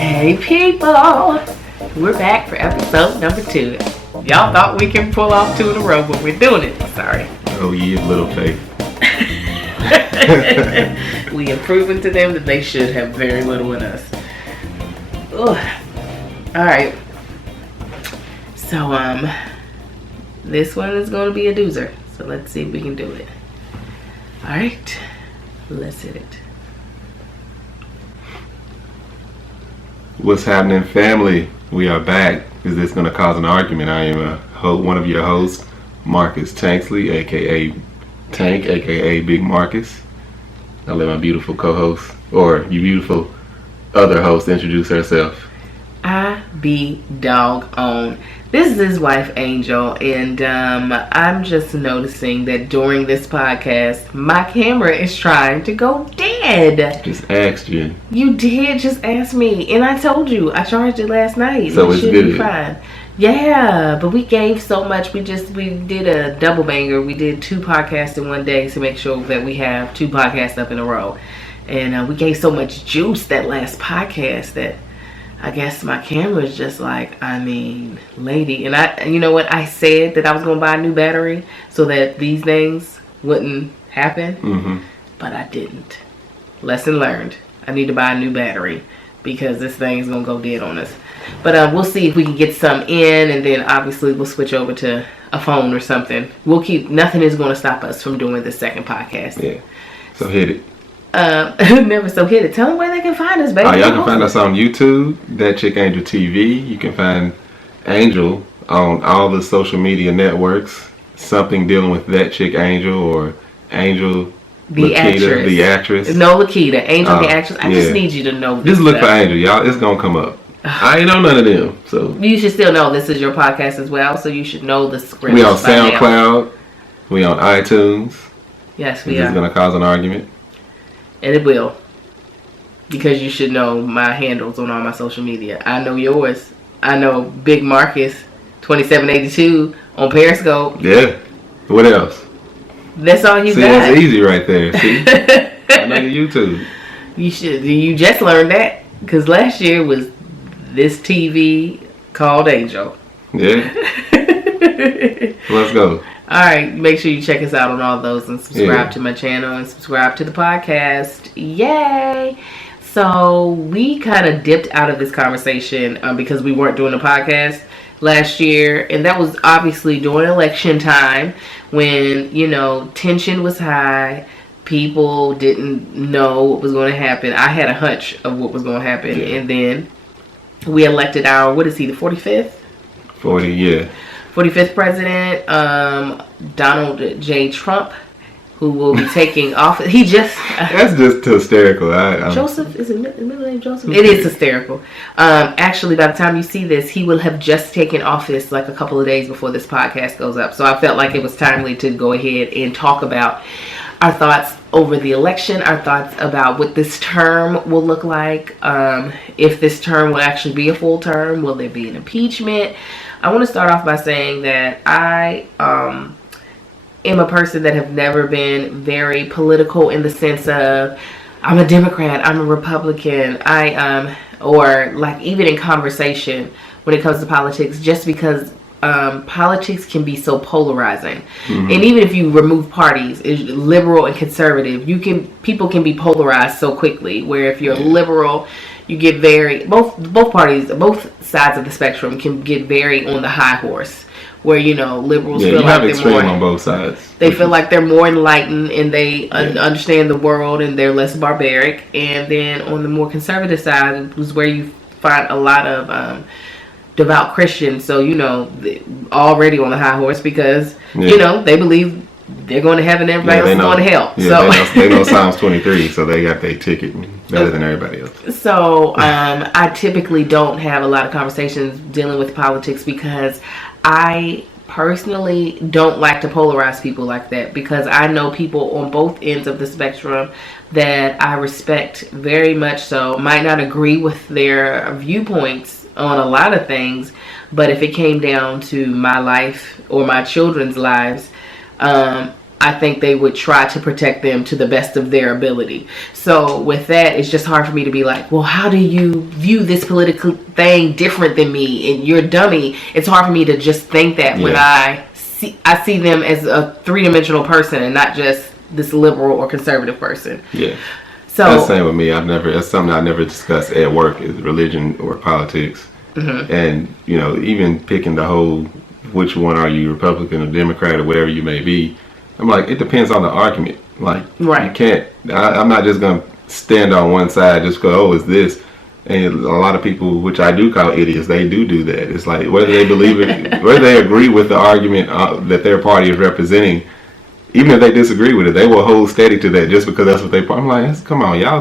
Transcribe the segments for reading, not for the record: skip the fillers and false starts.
Hey people, we're back for episode number 2. Y'all thought we can pull off 2 in a row, but we're doing it. Sorry. Oh, ye of little faith. We have proven to them that they should have very little in us. Ugh. Alright. So, this one is going to be a doozer. So let's see if we can do it. Alright. Let's hit it. What's happening, family? We are back. Is this going to cause an argument? I am one of your hosts, Marcus Tanksley, aka Tank, aka Big Marcus. I'll let my beautiful co-host, or you beautiful other host, introduce herself. I be doggone. This is his wife, Angel, and I'm just noticing that during this podcast, my camera is trying to go dead. Just asked you. You did just ask me, and I told you I charged it last night. So it's good. Be fine. Yeah, but we gave so much. We did a double banger. We did 2 podcasts in one day to make sure that we have 2 podcasts up in a row, and we gave so much juice that last podcast that I guess my camera is just like, lady. And you know what? I said that I was going to buy a new battery so that these things wouldn't happen. Mm-hmm. But I didn't. Lesson learned. I need to buy a new battery because this thing is going to go dead on us. But we'll see if we can get some in, and then obviously we'll switch over to a phone or something. Nothing is going to stop us from doing the second podcast. Yeah. So hit it. Never so hit it. Tell them where they can find us, baby. Y'all can find us on YouTube, That Chick Angel TV. You can find Angel on all the social media networks. Something dealing with That Chick Angel or Angel the Lakita, the actress. No, Lakita. Angel the actress. I just need you to know. Just look for Angel, y'all. It's gonna come up. I ain't know none of them, so you should still know this is your podcast as well. So you should know the script. We on SoundCloud. We on iTunes. Yes, we This are. is gonna cause an argument. And it will. Because you should know my handles on all my social media. I know yours. I know Big Marcus 2782 on Periscope. Yeah. What else? That's all you got. See, that's easy right there. See? I know your YouTube. You just learned that. Because last year was this TV called Angel. Yeah. Let's go. Alright, make sure you check us out on all those and subscribe to my channel and subscribe to the podcast. Yay! So we kind of dipped out of this conversation because we weren't doing a podcast last year, and that was obviously during election time when, tension was high. People didn't know what was going to happen. I had a hunch of what was going to happen, and then we elected our, what is he, the 45th? 40, yeah. 45th president, Donald J. Trump, who will be taking office. He just... That's just hysterical. Joseph? Is it middle name Joseph? It is hysterical. Actually, by the time you see this, he will have just taken office like a couple of days before this podcast goes up. So I felt like it was timely to go ahead and talk about our thoughts over the election, our thoughts about what this term will look like, if this term will actually be a full term, will there be an impeachment? I want to start off by saying that I am a person that have never been very political in the sense of I'm a Democrat, I'm a Republican, or like even in conversation when it comes to politics, just because politics can be so polarizing. Mm-hmm. And even if you remove parties, liberal and conservative, people can be polarized so quickly, where if you're liberal, you get very, both sides of the spectrum can get very on the high horse, where liberals feel like they're more on both sides. They feel like they're more enlightened and they understand the world and they're less barbaric. And then on the more conservative side is where you find a lot of devout Christians. So already on the high horse because they believe they're going to heaven and everybody else is going to hell. Yeah, so they know Psalms 23, so they got their ticket better than everybody else. So I typically don't have a lot of conversations dealing with politics because I personally don't like to polarize people like that, because I know people on both ends of the spectrum that I respect very much so. Might not agree with their viewpoints on a lot of things, but if it came down to my life or my children's lives, I think they would try to protect them to the best of their ability. So with that, it's just hard for me to be like, well, how do you view this political thing different than me? And you're a dummy. It's hard for me to just think that when I see them as a three-dimensional person and not just this liberal or conservative person. Yeah. So that's the same with me. That's something I never discuss at work, is religion or politics. Mm-hmm. And, even picking the whole, which one are you, Republican or Democrat or whatever you may be, I'm like, it depends on the argument. Like, right. You can't, I'm not just going to stand on one side, just go, oh, it's this. And a lot of people, which I do call idiots, they do that. It's like, whether they believe it, whether they agree with the argument that their party is representing, even if they disagree with it, they will hold steady to that just because that's what they. I'm like, come on, y'all.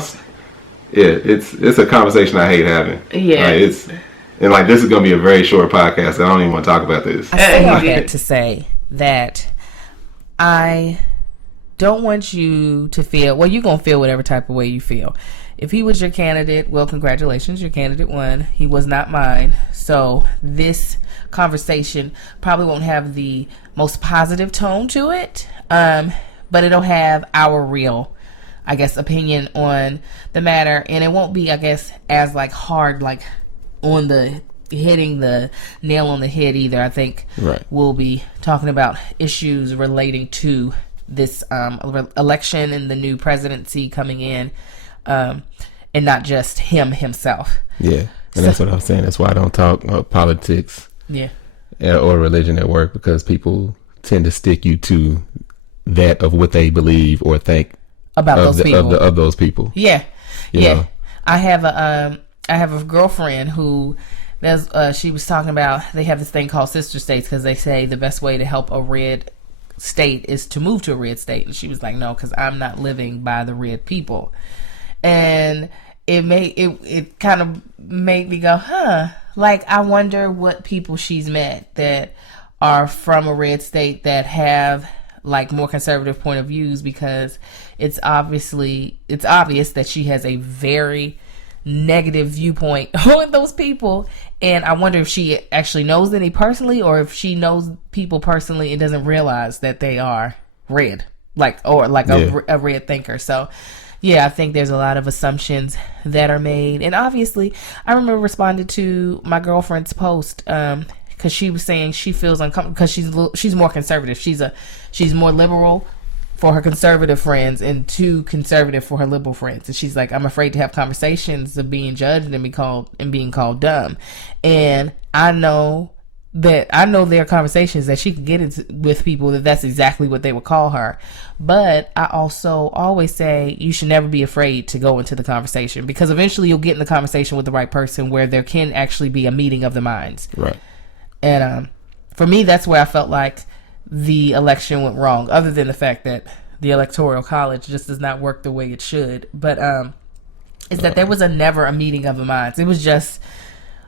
Yeah, it's a conversation I hate having. Yeah, and like this is gonna be a very short podcast. I don't even want to talk about this. I say all that to say that I don't want you to feel. Well, you're gonna feel whatever type of way you feel. If he was your candidate, well, congratulations, your candidate won. He was not mine. So this conversation probably won't have the most positive tone to it, but it'll have our real, I guess, opinion on the matter. And it won't be, I guess, as like hard, like on the hitting the nail on the head either. I think we'll be talking about issues relating to this election and the new presidency coming in. And not just himself. Yeah, and that's what I was saying. That's why I don't talk politics or religion at work, because people tend to stick you to that of what they believe or think about those people. Yeah, yeah. I have a girlfriend who she was talking about, they have this thing called sister states because they say the best way to help a red state is to move to a red state, and she was like, no, because I'm not living by the red people. And it kind of made me go, like, I wonder what people she's met that are from a red state that have like more conservative point of views, because it's obvious that she has a very negative viewpoint on those people. And I wonder if she actually knows any personally, or if she knows people personally and doesn't realize that they are red, a red thinker. So yeah, I think there's a lot of assumptions that are made. And obviously, I remember responding to my girlfriend's post because she was saying she feels uncomfortable because she's more conservative. She's more liberal for her conservative friends and too conservative for her liberal friends. And she's like, I'm afraid to have conversations of being judged and being called dumb. And I know there are conversations that she can get into with people that's exactly what they would call her. But I also always say you should never be afraid to go into the conversation, because eventually you'll get in the conversation with the right person where there can actually be a meeting of the minds. Right. And for me, that's where I felt like the election went wrong, other than the fact that the Electoral College just does not work the way it should. But is that there was never a meeting of the minds. It was just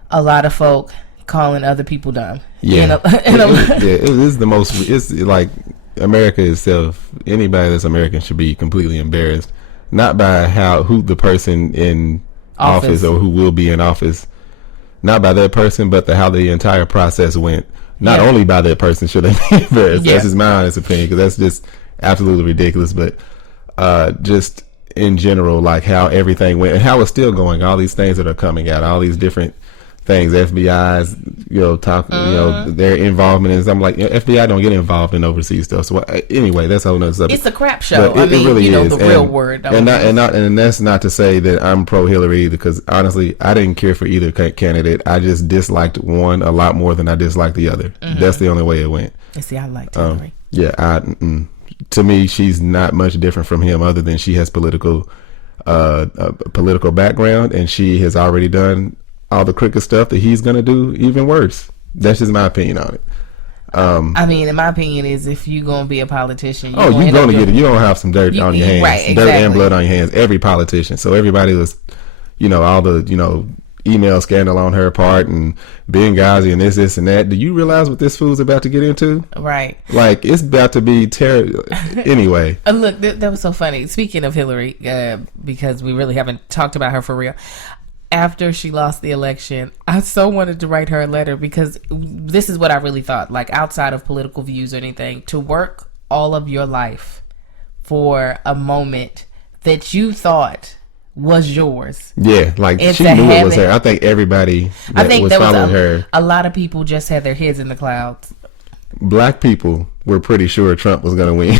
a lot of folk calling other people dumb. Yeah. It is the most, it's like America itself, anybody that's American should be completely embarrassed, not by who the person in office or who will be in office, not by that person, but how the entire process went. Not only by that person should they be embarrassed. That's just my honest opinion, because that's just absolutely ridiculous. But just in general, like how everything went and how it's still going, all these things that are coming out, all these different things, FBI's, their involvement in. I'm like, FBI don't get involved in overseas stuff. So anyway, that's a whole nother subject. It's a crap show. It really is. The real word. And that's not to say that I'm pro Hillary, because honestly, I didn't care for either candidate. I just disliked one a lot more than I disliked the other. Mm-hmm. That's the only way it went. And see, I liked Hillary. To me, she's not much different from him, other than she has political background, and she has already done all the crooked stuff that he's gonna do even worse. That's just my opinion on it. In my opinion, is if you're gonna be a politician, you're gonna get it. You're gonna have some dirt on your hands, right? Exactly. Dirt and blood on your hands. Every politician. So everybody was, all the email scandal on her part and Benghazi and this and that. Do you realize what this fool's about to get into? Right. Like, it's about to be terrible. Anyway. Look, that was so funny. Speaking of Hillary, because we really haven't talked about her for real. After she lost the election, I so wanted to write her a letter, because this is what I really thought, like outside of political views or anything, to work all of your life for a moment that you thought was yours. Yeah, like And she to knew it have was it- her. I think everybody I that think was there was following her, a lot of people just had their heads in the clouds. black people were pretty sure Trump was going to win.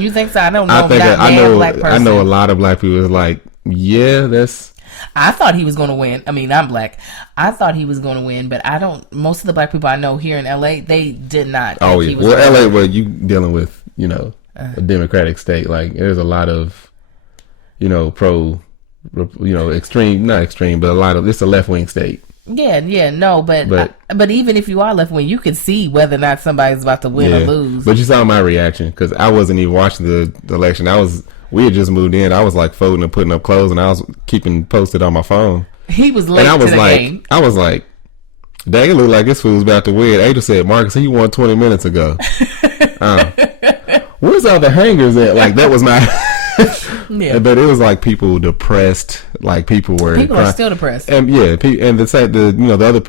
You think so? I don't know. I think not a black person. I know a lot of black people was like, yeah, that's. I thought he was going to win. I mean, I'm black. I thought he was going to win, but I don't. Most of the black people I know here in LA, they did not. Oh think he yeah, was well, gonna LA, win. well, you dealing with a democratic state. Like there's a lot of pro, extreme, not extreme, but a lot of it's a left wing state. Yeah, no, but even if you are left wing, you can see whether or not somebody's about to win or lose. But you saw my reaction because I wasn't even watching the election. We had just moved in. I was like folding and putting up clothes, and I was keeping posted on my phone. He was late And I was to the like, game. dang, it looked like this fool's about to win. Ada said, Marcus, he won 20 minutes ago. Where's all the hangers at? Like that was my. Yeah. But it was like people depressed. Like people were. People are still depressed. And yeah, and the other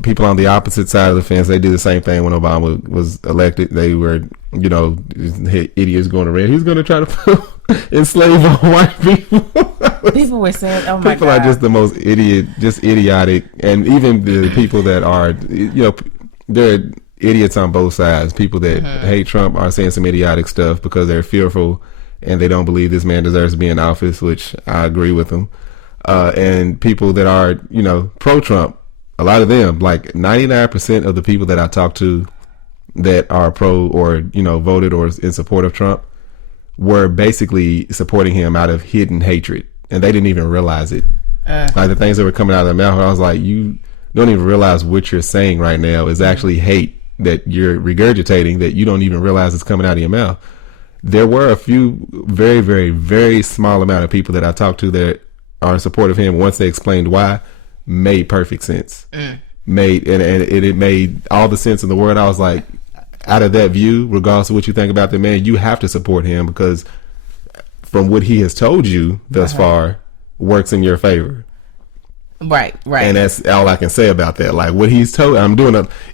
people on the opposite side of the fence, they did the same thing when Obama was elected. They were idiots going to red. He's going to try to enslave all white people. People were saying, "Oh my People God." are just the most idiotic, and even the people that are they're idiots on both sides. People that hate Trump are saying some idiotic stuff because they're fearful and they don't believe this man deserves to be in office, which I agree with them. And people that are, pro-Trump, a lot of them, like 99% of the people that I talk to that are pro or, voted or in support of Trump were basically supporting him out of hidden hatred. And they didn't even realize it. Like the things that were coming out of their mouth, I was like, you don't even realize what you're saying right now is actually hate that you're regurgitating that you don't even realize it's coming out of your mouth. There were a few very, very, very small amount of people that I talked to that are in support of him. Once they explained why, made perfect sense. It made all the sense in the world. I was like, out of that view, regardless of what you think about the man, you have to support him because from what he has told you thus far, works in your favor. Right. And that's all I can say about that. Like what he's told,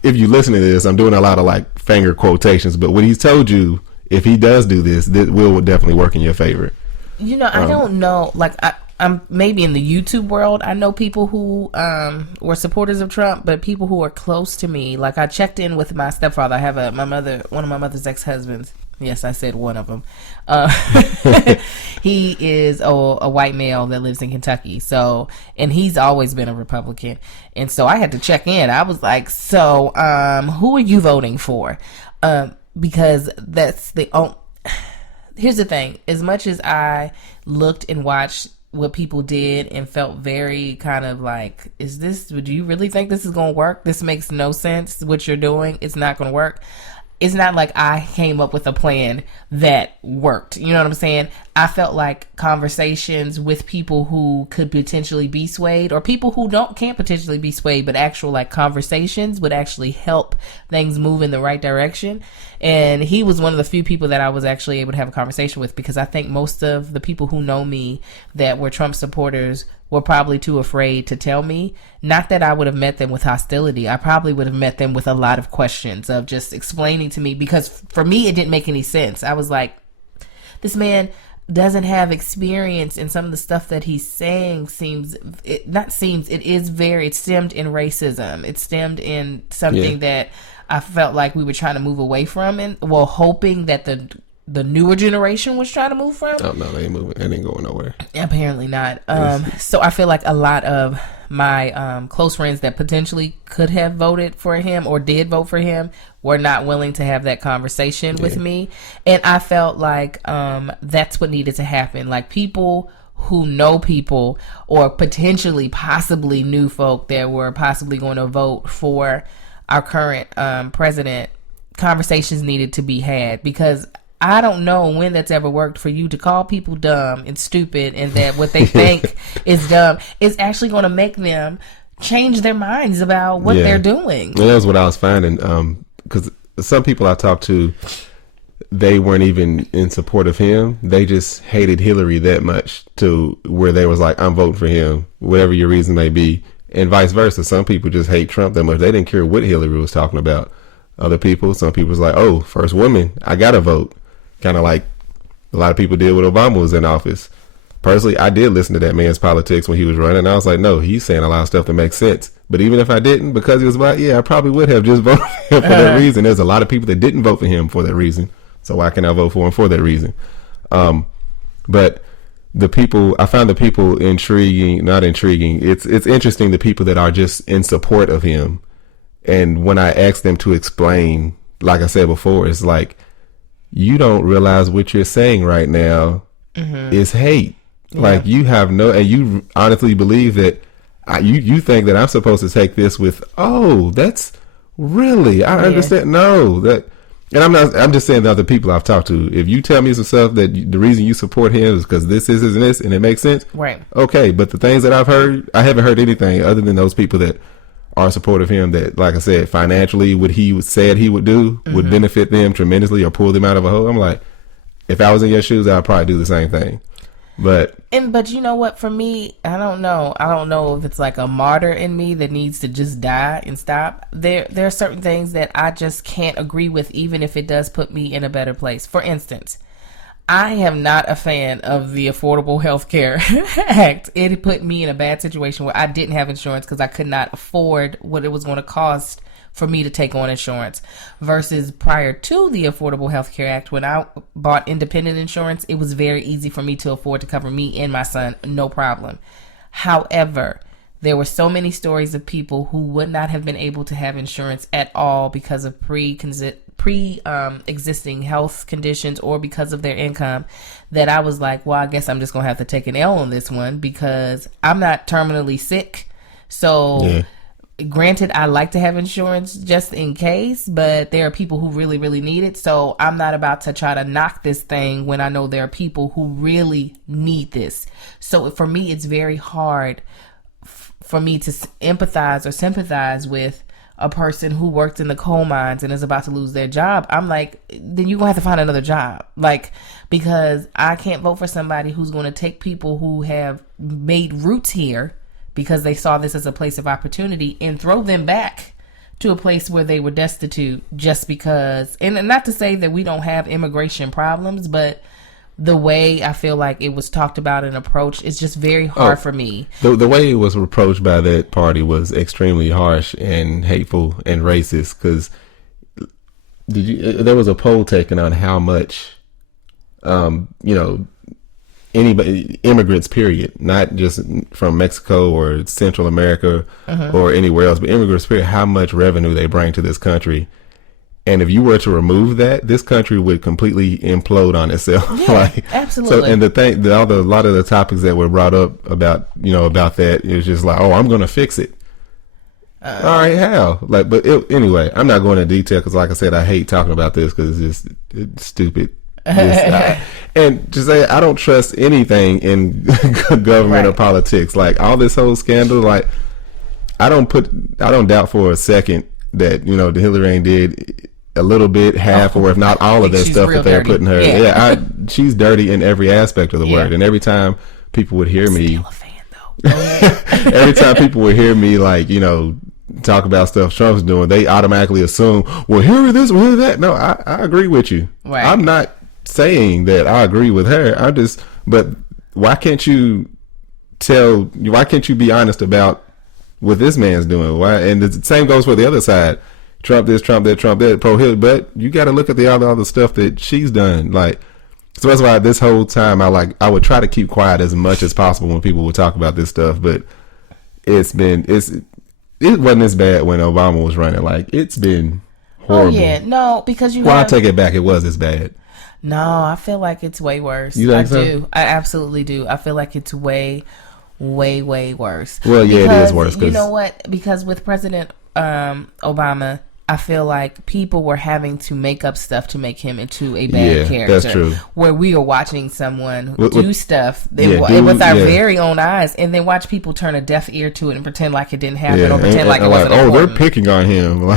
if you listen to this, I'm doing a lot of like finger quotations, but what he's told you, if he does do this, this will definitely work in your favor. I don't know. Like I'm maybe in the YouTube world, I know people who were supporters of Trump, but people who are close to me, like I checked in with my stepfather. I have one of my mother's ex-husbands. Yes, I said one of them. He is a white male that lives in Kentucky. So, and he's always been a Republican. And so I had to check in. I was like, so, who are you voting for? Because that's here's the thing. As much as I looked and watched what people did and felt very kind of like, do you really think this is going to work? This makes no sense. What you're doing, it's not going to work. It's not like I came up with a plan that worked. You know what I'm saying? I felt like conversations with people who could potentially be swayed or people who can't potentially be swayed, but actual like conversations would actually help things move in the right direction. And he was one of the few people that I was actually able to have a conversation with because I think most of the people who know me that were Trump supporters were probably too afraid to tell me. Not that I would have met them with hostility. I probably would have met them with a lot of questions of just explaining to me because for me, it didn't make any sense. I was like, this man doesn't have experience and some of the stuff that he's saying it stemmed in racism. It stemmed in something that I felt like we were trying to move away from and hoping that the newer generation was trying to move from. Oh no, they ain't moving. It ain't going nowhere. Apparently not. So I feel like a lot of my close friends that potentially could have voted for him or did vote for him were not willing to have that conversation with me. And I felt like that's what needed to happen. Like people who know people or potentially possibly knew folk that were possibly going to vote for our current president, conversations needed to be had because I don't know when that's ever worked for you to call people dumb and stupid and that what they think is dumb is actually going to make them change their minds about what they're doing. And that's what I was finding because some people I talked to, they weren't even in support of him. They just hated Hillary that much to where they was like, I'm voting for him, whatever your reason may be. And vice versa. Some people just hate Trump that much. They didn't care what Hillary was talking about. other people. Some people's like, oh, first woman, I gotta vote. Kind of like a lot of people did when Obama was in office. Personally, I did listen to that man's politics when he was running. I was like, no, he's saying a lot of stuff that makes sense. But even if I didn't, because he was black, I probably would have just voted for him for that reason. There's a lot of people that didn't vote for him for that reason. So why can't I vote for him for that reason? But I found the people not intriguing. It's interesting, the people that are just in support of him. And when I ask them to explain, like I said before, it's like, you don't realize what you're saying right now is hate. Yeah. Like, you have and you honestly believe that you think that I'm supposed to take this with, oh, that's really, I understand. No, and I'm just saying the other people I've talked to, if you tell me some stuff that the reason you support him is because this, and this, and it makes sense. Right. Okay. But the things that I've heard, I haven't heard anything other than those people that are supportive of him that, like I said, financially, what he said he would do would benefit them tremendously or pull them out of a hole. I'm like, if I was in your shoes, I'd probably do the same thing. But you know what, for me, I don't know if it's like a martyr in me that needs to just die and stop. There are certain things that I just can't agree with, even if it does put me in a better place. For instance, I am not a fan of the Affordable Health Care Act. It put me in a bad situation where I didn't have insurance because I could not afford what it was going to cost for me to take on insurance, versus prior to the Affordable Health Care Act, when I bought independent insurance, it was very easy for me to afford to cover me and my son, no problem. However, there were so many stories of people who would not have been able to have insurance at all because of pre-existing health conditions or because of their income, that I was like, well, I guess I'm just going to have to take an L on this one because I'm not terminally sick. So granted, I like to have insurance just in case, but there are people who really, really need it. So I'm not about to try to knock this thing when I know there are people who really need this. So for me, it's very hard for me to empathize or sympathize with a person who worked in the coal mines and is about to lose their job. I'm like, then you're going to have to find another job. Like, because I can't vote for somebody who's going to take people who have made roots here because they saw this as a place of opportunity and throw them back to a place where they were destitute just because. And not to say that we don't have immigration problems, but the way I feel like it was talked about and approached is just very hard for me. The way it was approached by that party was extremely harsh and hateful and racist, because there was a poll taken on how much, anybody, immigrants, period, not just from Mexico or Central America or anywhere else, but immigrants, period, how much revenue they bring to this country. And if you were to remove that, this country would completely implode on itself. Yeah, absolutely. So, and a lot of the topics that were brought up about that, it was just like, oh, I'm going to fix it. All right, how? Anyway, I'm not going into detail because, like I said, I hate talking about this because it's stupid. And to say, I don't trust anything in government or politics. Like, all this whole scandal, like, I don't doubt for a second that the Hillary did a little bit, half, or if not all of that stuff that they're putting her. Yeah, she's dirty in every aspect of the word. And every time people would hear me, still a fan though. Every time people would hear me, like, talk about stuff Trump's doing, they automatically assume, well, hear this, hear that. No, I agree with you. Right. I'm not saying that I agree with her. But why can't you be honest about what this man's doing? Why? And the same goes for the other side. Trump this, Trump that, Trump that, prohibit. But you got to look at the other stuff that she's done. Like, so that's why this whole time I would try to keep quiet as much as possible when people would talk about this stuff. But it wasn't as bad when Obama was running. Like, it's been horrible. Oh yeah, no, because I take it back. It was as bad. No, I feel like it's way worse. You think so? I do. I absolutely do. I feel like it's way worse. Well, yeah, it is worse. You know what? Because with President Obama, I feel like people were having to make up stuff to make him into a bad character. That's true. Where we are watching someone do stuff with our very own eyes, and then watch people turn a deaf ear to it and pretend like it didn't happen, or pretend like it wasn't important. They're picking on him.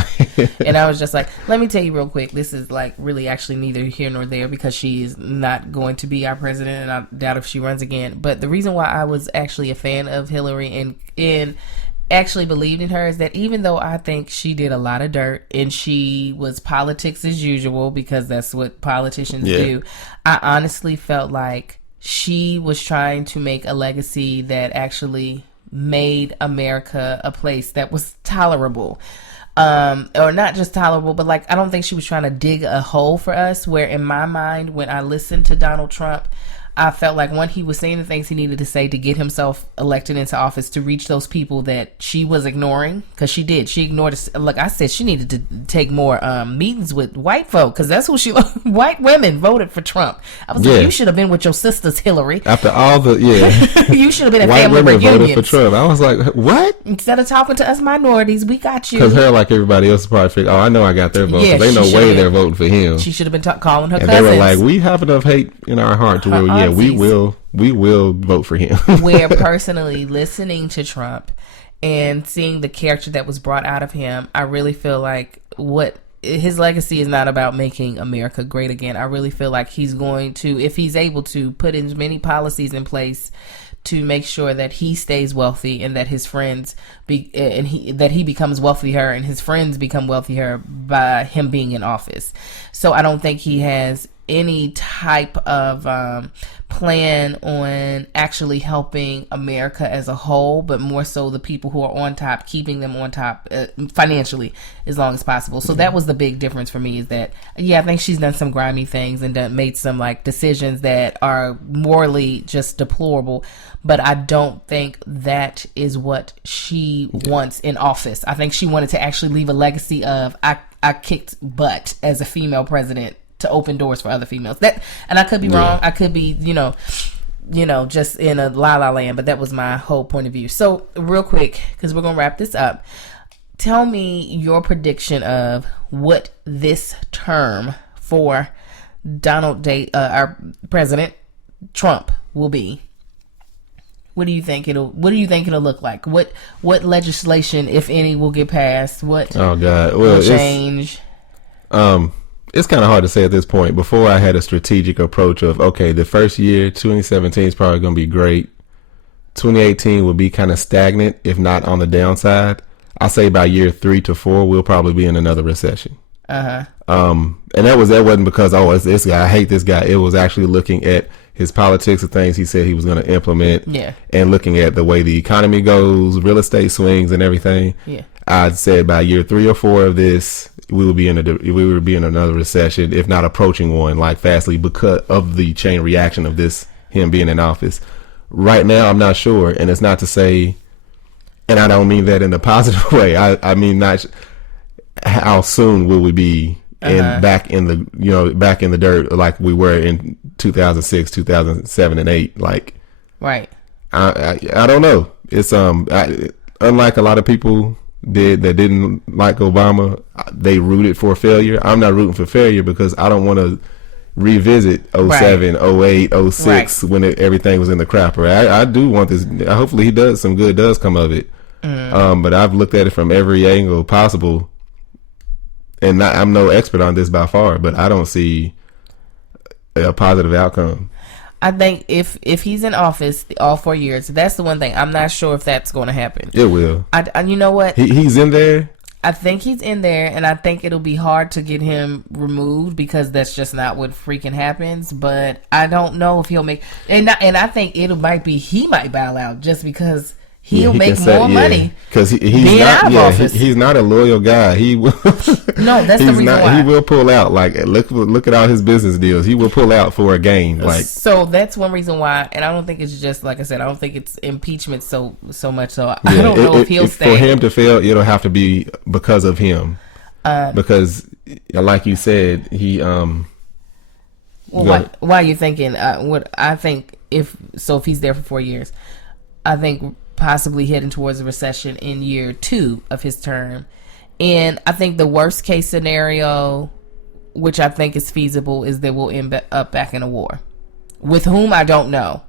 And I was just like, let me tell you real quick, this is like really actually neither here nor there, because she is not going to be our president, and I doubt if she runs again. But the reason why I was actually a fan of Hillary actually believed in her is that even though I think she did a lot of dirt and she was politics as usual, because that's what politicians do, I honestly felt like she was trying to make a legacy that actually made America a place that was tolerable. Or not just tolerable, but like, I don't think she was trying to dig a hole for us, where in my mind, when I listened to Donald Trump, I felt like when he was saying the things he needed to say to get himself elected into office to reach those people that she was ignoring, because she did. She ignored us. Like I said, she needed to take more meetings with white folk, because that's who she. White women voted for Trump. I was like, you should have been with your sisters, Hillary. After all the you should have been at white family women reunions. voted for Trump. I was like, what? Instead of talking to us minorities, we got you. Because her, like everybody else, probably figured, I know I got their vote. Yeah, so they know way they're voting for him. She should have been calling her and cousins. They were like, we have enough hate in our heart to where, we will vote for him. Where personally listening to Trump and seeing the character that was brought out of him, I really feel like what his legacy is not about making America great again. I really feel like he's going to, if he's able to, put as many policies in place to make sure that he stays wealthy and that his friends that he becomes wealthier and his friends become wealthier by him being in office. So I don't think he has any type of plan on actually helping America as a whole, but more so the people who are on top, keeping them on top financially as long as possible. So that was the big difference for me, is that I think she's done some grimy things and made some like decisions that are morally just deplorable, but I don't think that is what she wants in office. I think she wanted to actually leave a legacy of I kicked butt as a female president to open doors for other females. That, and I could be wrong. I could be, just in a la land, but that was my whole point of view. So real quick, because we're going to wrap this up, tell me your prediction of what this term for our President Trump will be. What do you think it'll look like? What legislation, if any, will get passed? What will change? It's kind of hard to say at this point. Before, I had a strategic approach of, okay, the first year, 2017, is probably going to be great. 2018 will be kind of stagnant, if not on the downside. I'll say by year 3 to 4, we'll probably be in another recession. And that wasn't because, it's this guy, I hate this guy. It was actually looking at his politics, the things he said he was going to implement, and looking at the way the economy goes, real estate swings, and everything. I'd say by year 3 or 4 of this, we would be in another recession, if not approaching one, like fastly, because of the chain reaction of him being in office. Right now, I'm not sure, and it's not to say, and I don't mean that in a positive way. I mean not how soon will we be back in the dirt like we were in 2006, 2007, and 2008. Like, right. I don't know. It's unlike a lot of people that didn't like Obama, they rooted for failure. I'm not rooting for failure because I don't want to revisit 07, 08, 06 when everything was in the crapper. I do want this. Hopefully some good does come of it. But I've looked at it from every angle possible, and I'm no expert on this by far, but I don't see a positive outcome. I think if he's in office all 4 years, that's the one thing. I'm not sure if that's going to happen. It will. You know what? He's in there. I think he's in there, and I think it'll be hard to get him removed because that's just not what freaking happens. But I don't know if he'll make. And I think he might bow out just because he'll make more money because he's not a loyal guy. He will. No, that's the reason why he will pull out. Like look at all his business deals. He will pull out for a gain. Like, so that's one reason why. And I don't think it's just like I said. I don't think it's impeachment so much. So I don't know if he'll stay. For him to fail, it'll have to be because of him. Because, like you said, he. Well, why are you thinking? What I think if he's there for 4 years, I think possibly heading towards a recession in year 2 of his term. And I think the worst case scenario, which I think is feasible, is that we'll end up back in a war. With whom, I don't know.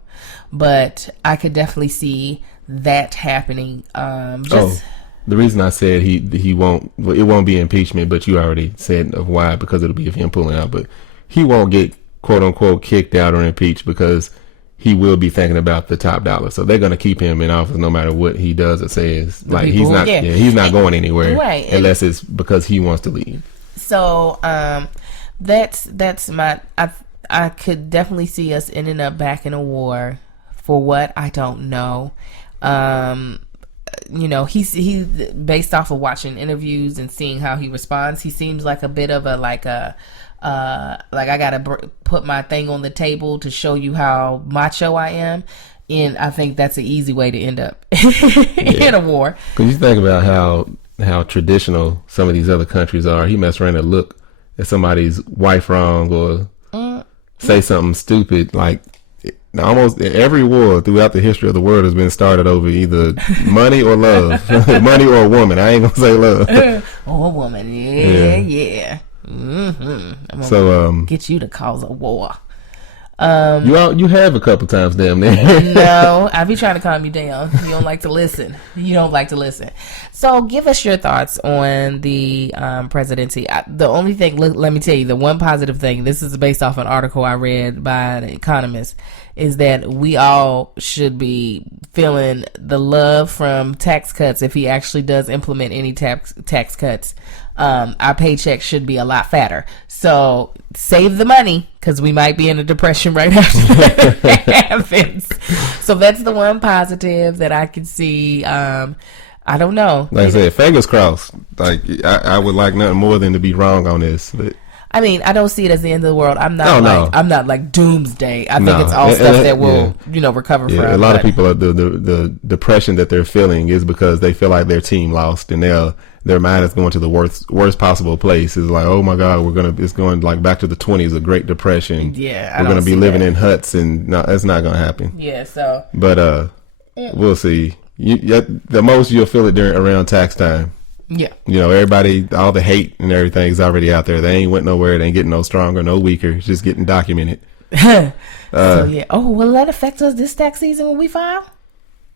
But I could definitely see that happening. The reason I said he won't, it won't be impeachment, but you already said of why, because it'll be of him pulling out. But he won't get, quote unquote, kicked out or impeached because he will be thinking about the top dollar. So they're going to keep him in office no matter what he does or says. Like he's not going anywhere unless it's because he wants to leave. So that's my I could definitely see us ending up back in a war. For what? I don't know. He based off of watching interviews and seeing how he responds, he seems like a bit of a like I gotta put my thing on the table to show you how macho I am, and I think that's an easy way to end up in a war. Because you think about how traditional some of these other countries are. He messed around and look at somebody's wife wrong or say something stupid. Like almost every war throughout the history of the world has been started over either money or love. Money or a woman. I ain't gonna say love. Or a woman. Yeah. Mm-hmm. I'm gonna get you to cause a war. You have a couple times, damn near. No, I be trying to calm you down. You don't like to listen. So give us your thoughts on the presidency. The only thing, let me tell you, the one positive thing, this is based off an article I read by an economist, is that we all should be feeling the love from tax cuts if he actually does implement any tax cuts. Our paycheck should be a lot fatter. So save the money, because we might be in a depression right after that happens. So that's the one positive that I can see. I don't know. Like I said, fingers crossed. Like I would like nothing more than to be wrong on this. But I mean, I don't see it as the end of the world. I'm not like doomsday. I think it's all stuff that we'll recover from. A lot of people, the depression that they're feeling is because they feel like their team lost, and their mind is going to the worst possible place. It's like, oh my God, it's going like back to the 20s, a Great Depression. Yeah, we're going to be living in huts, and no, that's not going to happen. Yeah, so. But we'll see. The most you'll feel it around tax time. Yeah. Everybody, all the hate and everything is already out there. They ain't went nowhere. They ain't getting no stronger, no weaker. It's just getting documented. So yeah. Oh, will that affect us this tax season when we file?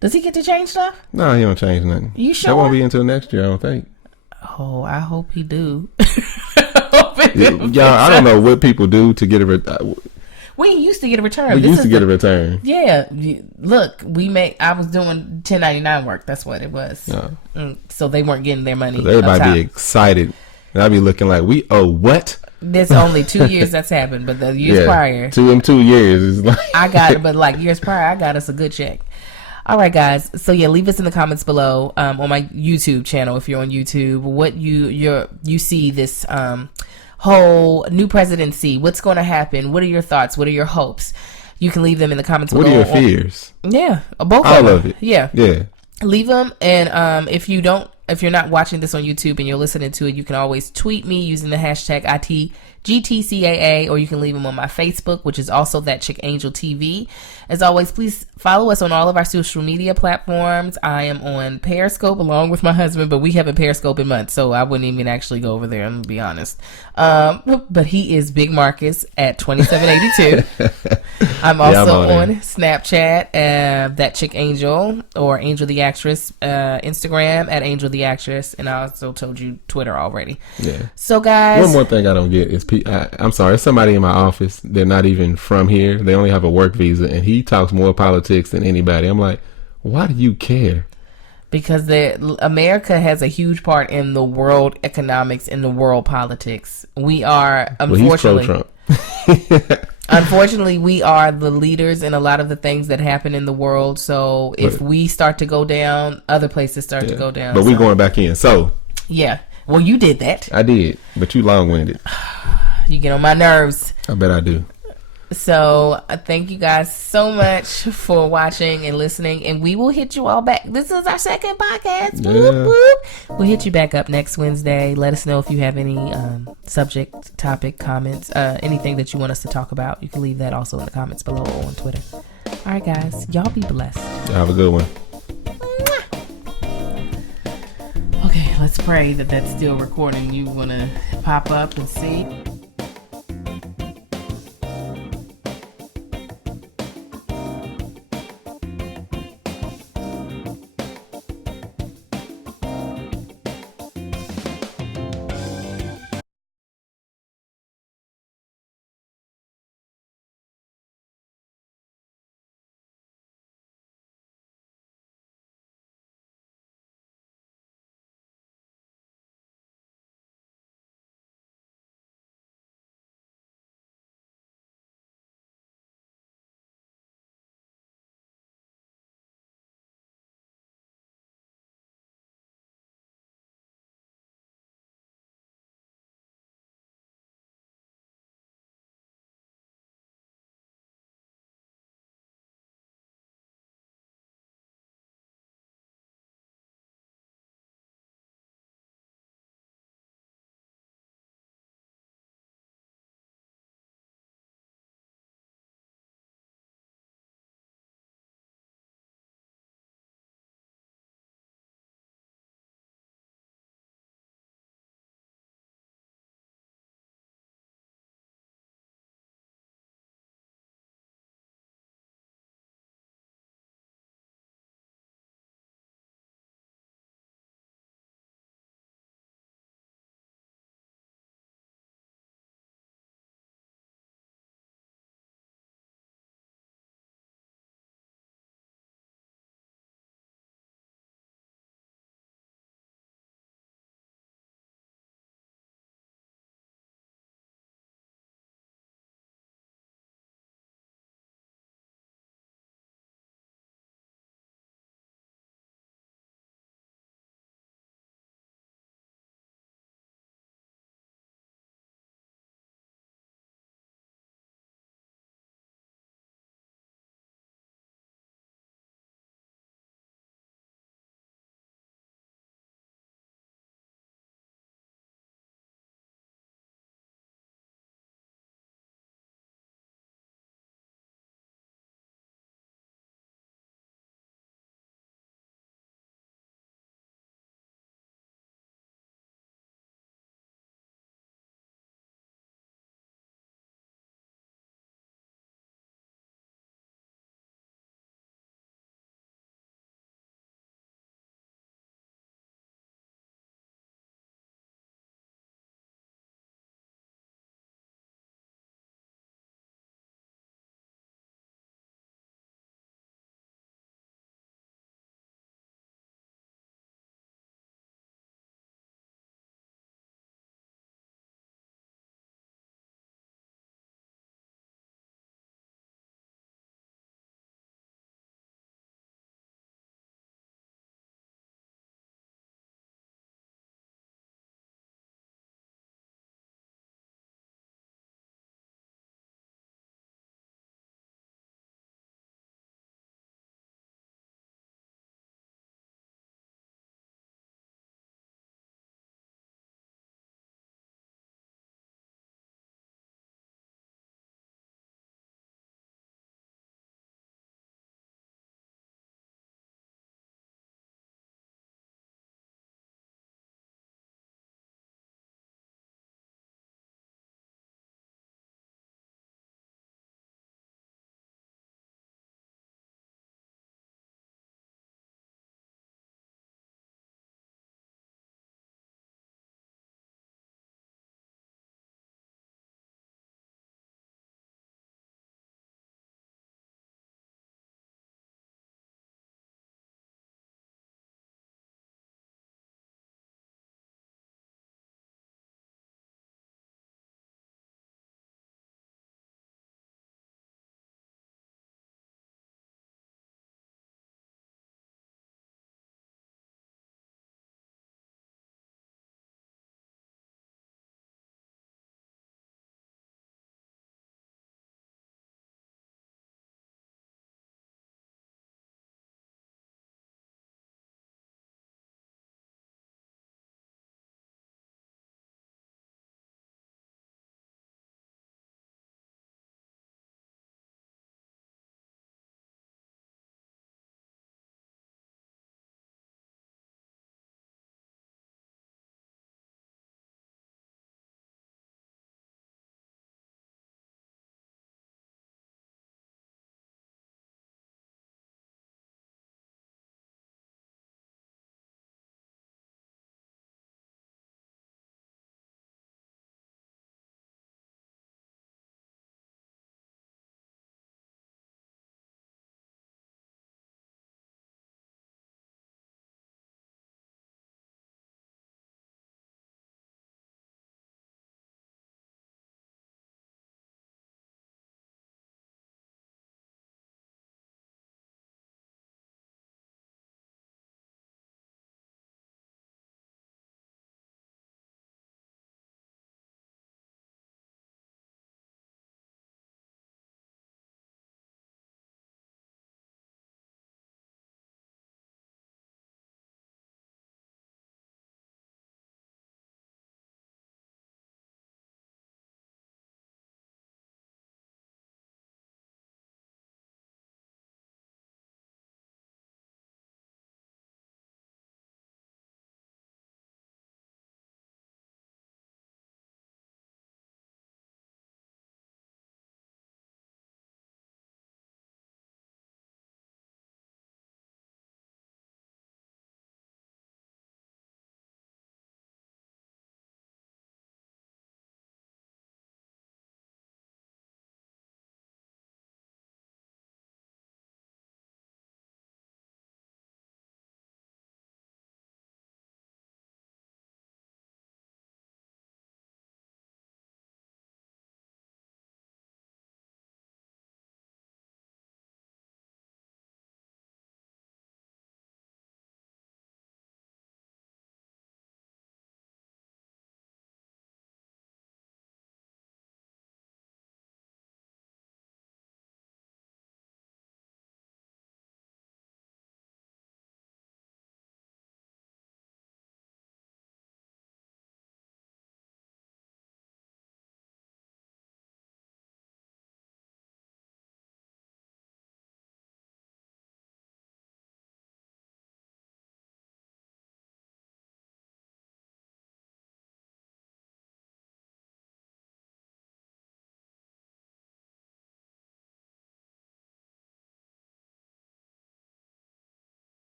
Does he get to change stuff? No, he don't change nothing. You sure? That won't be until next year, I don't think. Oh, I hope he do. Y'all, I don't know what people do to get a we used to get a return. We used to get a return. Yeah. Look, I was doing 1099 work. That's what it was. Yeah. So they weren't getting their money. Everybody be excited. And I'd be looking like, we owe what? There's only 2 years that's happened, but the years prior. 2 years is like. I got it, but like years prior, I got us a good check. All right, guys. So yeah, leave us in the comments below on my YouTube channel if you're on YouTube. What you see this whole new presidency. What's going to happen? What are your thoughts? What are your hopes? You can leave them in the comments below. What are your fears? Yeah, both all of it. Yeah. Leave them, and if you're not watching this on YouTube and you're listening to it, you can always tweet me using the hashtag ITGTCAA, or you can leave them on my Facebook, which is also That Chick Angel TV. As always, please follow us on all of our social media platforms. I am on Periscope along with my husband, but we haven't Periscope in months, so I wouldn't even actually go over there, and be honest. But he is Big Marcus at 2782. I'm also on Snapchat, That Chick Angel, or Angel the Actress, Instagram at Angel the Actress, and I also told you Twitter already. Yeah. So guys, one more thing I don't get is I'm sorry, it's somebody in my office. They're not even from here. They only have a work visa, and he talks more politics than anybody. I'm like, why do you care? Because America has a huge part in the world economics, in the world politics. We are, unfortunately, well, he's pro-Trump. Unfortunately, we are the leaders in a lot of the things that happen in the world. So if we start to go down, other places start to go down. But we're going back in. So yeah. Well, you did that. I did, but you long-winded. You get on my nerves. I bet I do. So thank you guys so much for watching and listening, and we will hit you all back. This is our second podcast. Yeah. Whoop, whoop. We'll hit you back up next Wednesday. Let us know if you have any subject, topic, comments, anything that you want us to talk about. You can leave that also in the comments below or on Twitter. All right, guys. Y'all be blessed. Have a good one. Okay, let's pray that that's still recording. You want to pop up and see?